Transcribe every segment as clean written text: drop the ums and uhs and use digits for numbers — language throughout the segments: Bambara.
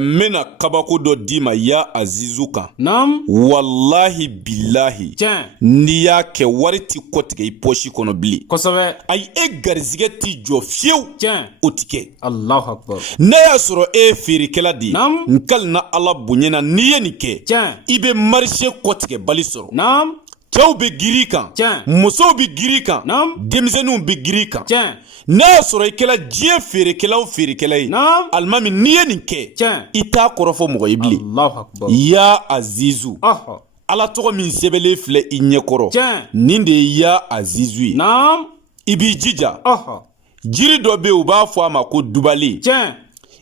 mena kabako dɔ d'i ma ya azizu kan. Naam. Wallahi billahi. Tiɲɛ. N'i y'a kɛ wari ti kɔtigɛ i poche kɔnɔ bilen. Kosɛbɛ. Ayi e garizigɛ ti jɔ fiyewu. Tiɲɛ. O ti kɛ. Allahu akbar. N'a y'a sɔrɔ e ye feerekɛla de ye. Naam. N kalina Ala bonyana n'i ye nin kɛ. Tiɲɛ. I bɛ marché kɔtigɛ bali sɔrɔ. Naam. Cɛw bɛ giri kan. Tiɲɛ. Musow bɛ giri kan. Naam. Denmisɛnninw bɛ giri kan. Tiɲɛ. N'a y'a sɔrɔ i kɛla diɲɛ feerekɛla o feerekɛla ye. Naam. Alimami n'i ye nin kɛ. Tiɲɛ. I t'a kɔrɔfɔ mɔgɔ ye bilen. Allahu akbar. Ya Azizu. Ɔhɔ. Ala tɔgɔ min sɛbɛnlen filɛ i ɲɛkɔrɔ. Tiɲɛ. Nin de ye ya Azizu ye. Naam. I b'i jija. Ɔhɔ. Jiri dɔ bɛ yen u b'a fɔ a ma ko dubalen. Tiɲɛ.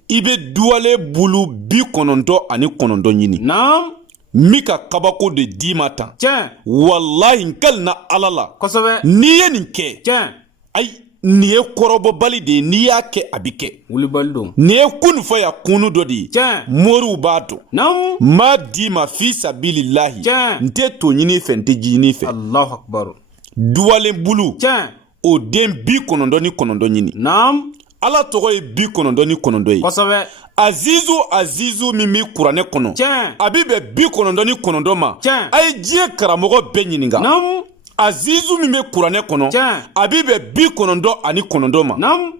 I bɛ duwale bulu 99 ɲini. Naam. Min ka kabako de d'i ma tan. Tiɲɛ. Wallahi n kalina Ala la. Kosɛbɛ. N'i ye nin kɛ. Tiɲɛ. Ayi nin ye kɔrɔbɔbali de ye n'i y'a kɛ a bɛ kɛ. Wulibali don. Nin ye kunu fɔ ya kunu dɔ de ye. Tiɲɛ. Moriw b'a dɔn. Naam. N m'a d'i ma fi sabilillahi. Tiɲɛ. N tɛ to ɲini fɛ n tɛ ji ɲini fɛ. Allahu akbar. Duwalen bulu. Tiɲɛ. O den 99 ɲini. Naam. Ala tɔgɔ ye 99 ye. Kosɛbɛ. Azizu min bɛ kuranɛ kɔnɔ. Tiɲɛ. A bɛ bɛn 99 ma. Tiɲɛ. A ye diɲɛ karamɔgɔ bɛɛ ɲininka. Naam. Azizu min bɛ kuranɛ kɔnɔ. Tiɲɛ. A bɛ bɛn 99 ma. Naam.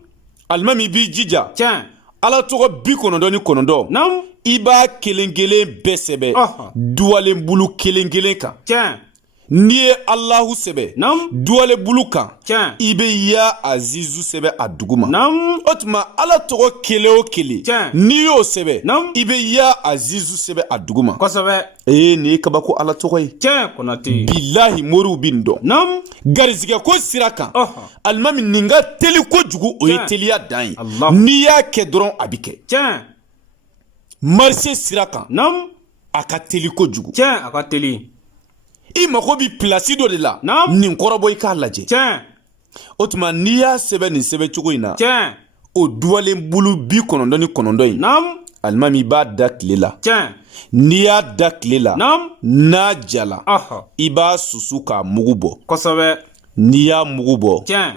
Alimami i b'i jija. Tiɲɛ. Ala tɔgɔ 99. Naam. I b'a kelen kelen bɛɛ sɛbɛn. Duwalen bulu kelen kelen kan. Tiɲɛ. N'i ye Alahu sɛbɛn. Naam. Duwalen bulu kan. Tiɲɛ. I bɛ ya Azizu sɛbɛn a duguma. Naam. O tuma Ala tɔgɔ kelen o kelen. Tiɲɛ. N'i y'o sɛbɛn. Naam. I bɛ ya Azizu sɛbɛn a duguma. Kosɛbɛ. Nin ye kabako Ala tɔgɔ ye. Tiɲɛ Konate. Bilahi moriw bɛ nin dɔn. Naam. Garizigɛ ko sira kan. Ɔhɔ. Alimami nin ka teli kojugu o ye Tiɲɛ. teliya dan ye. Allah. N'i y'a kɛ dɔrɔn a bɛ kɛ. Tiɲɛ. Marché sira kan. Naam. A ka teli kojugu. Tiɲɛ a ka teli. I mago bɛ pilasi dɔ de la. Naam. Nin kɔrɔbɔ i k'a lajɛ. Tiɲɛ. O tuma n'i y'a sɛbɛn nin sɛbɛn cogo in na. Tiɲɛ. O duwalen bulu 99 in. Naam. Alimami i b'a da tile la. Tiɲɛ. N'i y'a da tile la. Naam. N'a jala. Ɔhɔ. I b'a susu k'a mugu bɔ. Kosɛbɛ. N'i y'a mugu bɔ. Tiɲɛ.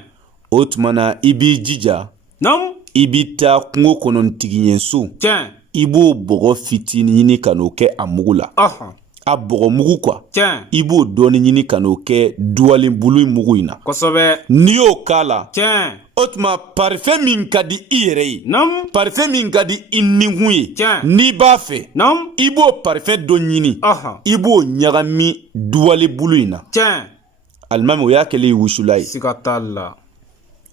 O tuma na i b'i jija. Naam. I b'i taa kungo kɔnɔ tigiɲɛso. Tiɲɛ. I b'o bɔgɔ fitinin ɲini ka n'o kɛ a mugu la. Ɔhɔ. A bɔgɔ mugu quoi. Tiɲɛ. I b'o dɔɔni ɲini ka n'o kɛ duwalen bulu mugu in na. Kosɛbɛ. N'i y'o k'a la. Tiɲɛ. O tuma parfum min ka di i yɛrɛ ye. Naam. Parfum min ka di i nikun ye. Tiɲɛ. N'i b'a fɛ. Naam. I b'o parfum dɔ ɲini. Ɔhɔ. I b'o ɲagami duwalen bulu in na. Tiɲɛ. Alimami o y'a kɛlen ye wusula ye. Siga t'a la.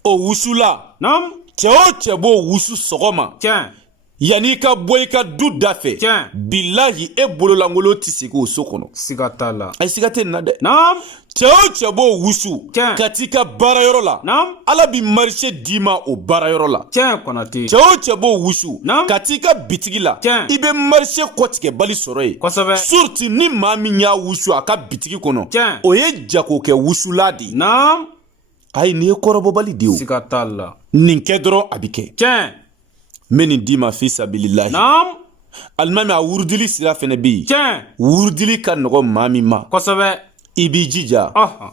O wusula. Naam. Cɛ o cɛ b'o wusu sɔgɔma. Tiɲɛ. Yanni i ka bɔ i ka du da fɛ. Tiɲɛ. Bilahi e bololankolo tɛ segin o so kɔnɔ. Siga t'a la. Ayi siga tɛ nin na dɛ. Naam. Cɛ o cɛ b'o wusu. Tiɲɛ. Ka t'i ka baarayɔrɔ la. Naam. Ala bi marché d'i ma o baarayɔrɔ la. Tiɲɛ Konate. Cɛ o cɛ b'o wusu. Naam. Ka t'i ka bitigi la. Tiɲɛ. I bɛ marché kɔtigɛ bali sɔrɔ yen. Kosɛbɛ. Surtout ni maa min y'a wusu a ka bitigi kɔnɔ. Tiɲɛ. O ye jagokɛ wusula de ye. Naam. Ayi nin ye kɔrɔbɔbali de ye o. Siga t'a la. Nin kɛ dɔrɔn a bɛ kɛ. Tiɲɛ. N bɛ nin d'i ma fi sabilillahi. Naam. Alimami a wurudili sira fɛnɛ bɛ yen. Tiɲɛ. Wurudili ka nɔgɔ maa min ma. Kosɛbɛ. I b'i jija. Ɔhɔ.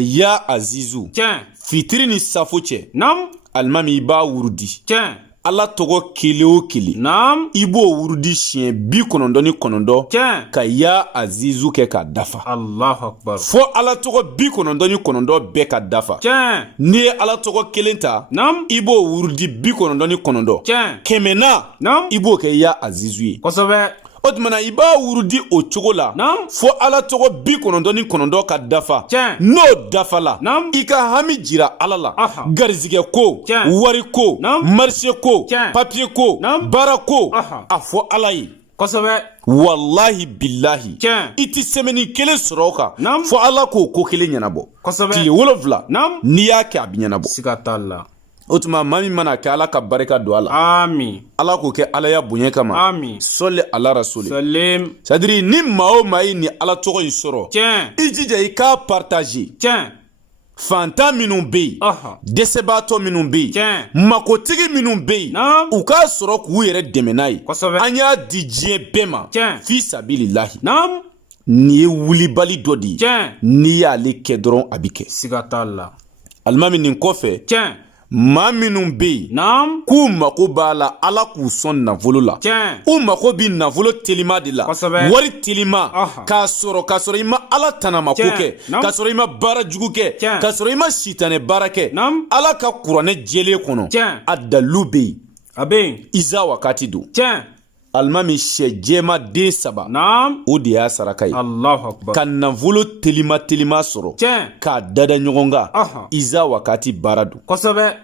Ya Azizu. Tiɲɛ. Fitiri ni safo cɛ. Naam. Alimami i b'a wurudi. Tiɲɛ. Ala tɔgɔ kelen o kelen. Naam. I b'o wurudi siɲɛ 99. Tiɲɛ. Ka ya Azizu kɛ k'a dafa. Allahu akbar. Fo Ala tɔgɔ 99 bɛɛ ka dafa. Tiɲɛ. N'i ye Ala tɔgɔ kelen ta. Naam. I b'o wurudi 99. Tiɲɛ. Kɛmɛna. Naam. I b'o kɛ ya Azizu ye. Kosɛbɛ. O tuma na i b'a wurudi o cogo la. Naam. Fo Ala tɔgɔ 99 ka dafa. Tiɲɛ. N'o dafa la. Naam. I ka hami jira Ala la. Aha. Garizigɛ ko. Tiɲɛ. Wari ko. Naam. Marché ko. Tiɲɛ. Papier ko. Naam. Baara ko. Aha. A fɔ Ala ye. Kosɛbɛ. Wallahi billahi. Tiɲɛ. I ti semaine kelen sɔrɔ o kan. Naam. Fo Ala k'o ko kelen ɲɛnabɔ. Kosɛbɛ. Tile 7. Naam. N'i y'a kɛ a bɛ ɲɛnabɔ. Siga t'a la. O tuma maa min mana kɛ Ala ka barika don a la. Ami. Ala k'o kɛ Ala ya bonya kama. Ami. Sɔli ala rasuli. Salim. C'est à dire ni maa o maa ye ni Ala tɔgɔ in sɔrɔ. Tiɲɛ. I jija i k'a partager. Tiɲɛ. Fantan minnu bɛ yen. Ɔhɔ. Dɛsɛbaatɔ minnu bɛ yen. Tiɲɛ. Makotigi minnu bɛ yen. Naam. U k'a sɔrɔ k'u yɛrɛ dɛmɛ n'a ye. Kosɛbɛ. An y'a di diɲɛ bɛɛ ma. Tiɲɛ. Fi sabilillahi. Naam. Nin ye wulibali dɔ de ye. Tiɲɛ. N'i y'ale kɛ dɔrɔn a bɛ kɛ. Siga t'a la. Alimami nin kɔfɛ. Tiɲɛ. maa minnu bɛ yen Naam. k'u mako b'a la ala k'u sɔn nafolo la Tiɲɛ. u mako bɛ nafolo telima de la Kosɛbɛ. wari telima Aha. k'a sɔrɔ i ma ala tanamako Tiɲɛ. kɛ Naam. k'a sɔrɔ i ma baara jugu kɛ Tiɲɛ. k'a sɔrɔ i ma sitanɛ baara kɛ Naam. ala ka kuranɛ jɛlen kɔnɔ Tiɲɛ. a dalilu bɛ yen A bɛ yen. iza wakati don Tiɲɛ. alimami sɛ jɛma den 3 Naam. o de y'a saraka ye Allahu akbar. ka nafolo telima sɔrɔ Tiɲɛ. k'a dada ɲɔgɔn kan Aha. iza wakati baara don Kosɛbɛ.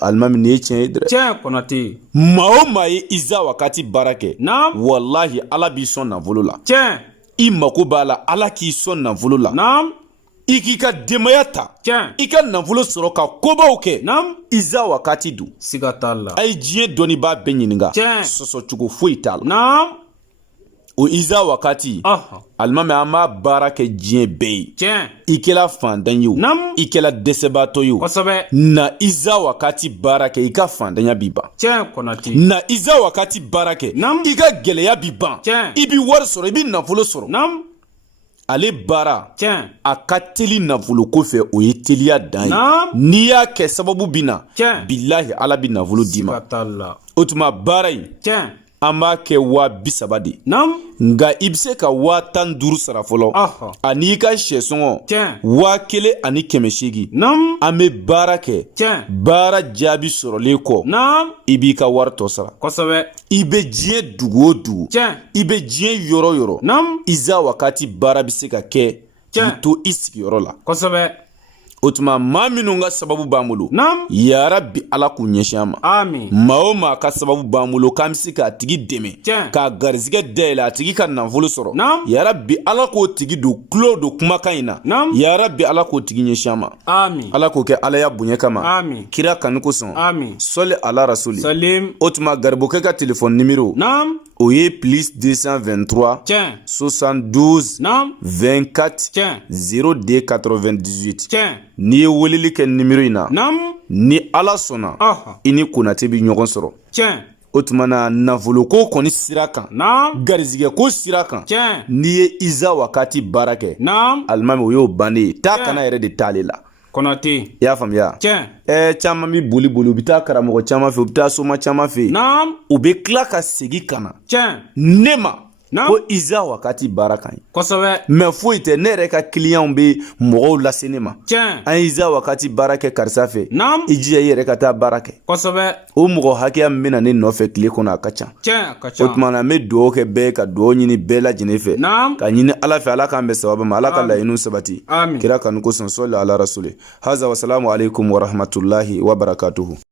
alimami nin ye tiɲɛ ye dɛ Tiɲɛ Konate. maa o maa ye iza wakati baara kɛ Naam. walahi ala b'i sɔn nafolo la Tiɲɛ. i mako b'a la ala k'i sɔn nafolo la Naam. i k'i ka denbaya ta Tiɲɛ. i ka nafolo sɔrɔ ka kobaw kɛ Naam. iza wakati don Siga t'a la. a ye diɲɛ dɔnnibaa bɛɛ ɲininka Tiɲɛ. sɔsɔcogo foyi t'a la Naam. o iza wakati Aha. alimami an b'a baara kɛ diɲɛ bɛɛ ye Tiɲɛ. i kɛla fantan ye o Naam. i kɛla dɛsɛbaatɔ ye o Kosɛbɛ. na iza wakati baara kɛ i ka fantanya bi ban Tiɲɛ Konate. na iza wakati baara kɛ Naam. i ka gɛlɛya bi ban Tiɲɛ. i bi wari sɔrɔ i bi nafolo sɔrɔ Naam. ale baara Tiɲɛ. a ka teli nafolo ko fɛ o ye teliya dan ye Naam. n'i y'a kɛ sababu bi na Tiɲɛ. bilahi ala bi nafolo d'i ma Siga t'a la. o tuma baara in Tiɲɛ. an b'a kɛ 30,000 de Naam. nga i be se ka 15,000 sara fɔlɔ Aha. ani i ka sɛsɔngɔ Tiɲɛ. 1,800 Naam. an be baara kɛ Tiɲɛ. baara jaabi sɔrɔlen kɔ Naam. i b'i ka wari tɔ sara Kosɛbɛ. i be diɲɛ dugu o dugu Tiɲɛ. i be diɲɛ yɔrɔ yɔrɔ Naam. iza wakati baara be se ka kɛ Tiɲɛ. k'i to i sigiyɔrɔ la Kosɛbɛ. o tuma maa minnu ka sababu b'an bolo Naam. yarabi ala k'u ɲɛsin an ma Amin. maa o maa ka sababu b'an bolo k'an be se k'a tigi dɛmɛ Tiɲɛ. k'a garizigɛ dayɛlɛ a tigi ka nafolo sɔrɔ Naam. yarabi ala k'o tigi don kulo don kumakan in na Naam. yarabi ala k'o tigi ɲɛsin an ma Amin. ala k'o kɛ ala ya bonya kama Amin. kira kanu kosɔn Amin. sɔli ala rasuli Salim. o tuma garibokɛ ka telefɔni nimero Naam. o ye plus 223 Tiɲɛ. 72 Naam. 24 Tiɲɛ. 02 98 Tiɲɛ. n'i ye weleli kɛ nimero in na Naam. ni ala sɔnna Aha. i ni konate bi ɲɔgɔn sɔrɔ Tiɲɛ. o tuma na nafoloko kɔni sira kan Naam. garizigɛko sira kan Tiɲɛ. n'i ye iza wakati baara kɛ Naam. alimami o y'o bannen ye taa Tiɲɛ. kana yɛrɛ de t'ale la Konate. i y'a faamuya Tiɲɛ. caman bi boli u bi taa karamɔgɔ caman fɛ u bi taa soma caman fɛ Naam. u bɛ tila ka segin ka na Tiɲɛ. ne ma Naam. ko iza wakati baara kan ye Kosɛbɛ. mɛ foyi tɛ ne yɛrɛ ka kiliyanw bɛ mɔgɔw lase ne ma Tiɲɛ. an ye iza wakati baara kɛ karisa fɛ Naam. i jija i yɛrɛ ka taa baara kɛ Kosɛbɛ. o mɔgɔ hakɛya min bɛna ne nɔfɛ tile kɔnɔ a ka ca Tiɲɛ a ka o ca. tuma na n bɛ dugawu kɛ bɛɛ ye ka dugawu ɲini bɛɛ lajɛlen fɛ Naam. ka ɲini ala fɛ ala k'an bɛn sababa ma ala ka laɲiniw sabati Amin. kira kanu kosɔn sɔli ala rasuli haza wasalamu alaikum warahmatullahi wabarakatuhu